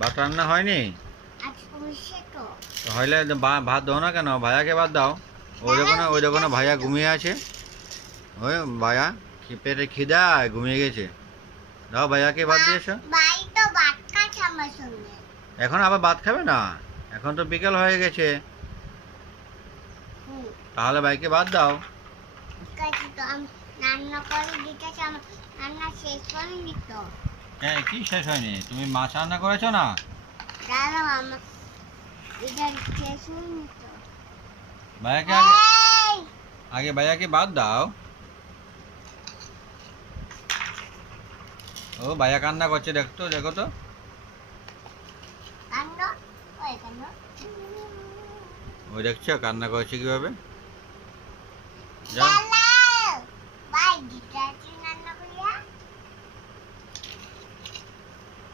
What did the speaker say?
ভাত রান্না হয়নি? তো হইলে ভাত দাও না কেন? ভাইয়াকে ভাত দাও। ওই দেখো না ভাইয়া ঘুমিয়ে আছে। ওই ভাইয়া পেটে খিদা ঘুমিয়ে গেছে। দাও ভাইয়াকে ভাত দিয়েছো। ভাই তো ভাত খাচ্ছে আমার সঙ্গে। এখন আবার ভাত খাবে না? এখন তো বিকেল হয়ে গেছে। হুম, তাহলে ভাইকে ভাত দাও। ঠিক আছে তো আমি রান্না করে দিতেছি, আমার রান্না শেষ করিনি তো। হ্যাঁ, কি শেষ হয়নি? তুমি মাছ রান্না করেছো না? দাঁড়াও, আমার এটা শেষ হয়নি তো। ভাইয়াকে এই, আগে ভাইয়াকে ভাত দাও। ও ভাইয়া কান্না করছে, দেখতো দেখো তো। কান্না, ওই কান্না। ওই দেখছো কান্না করছে কিভাবে। যাও। লালা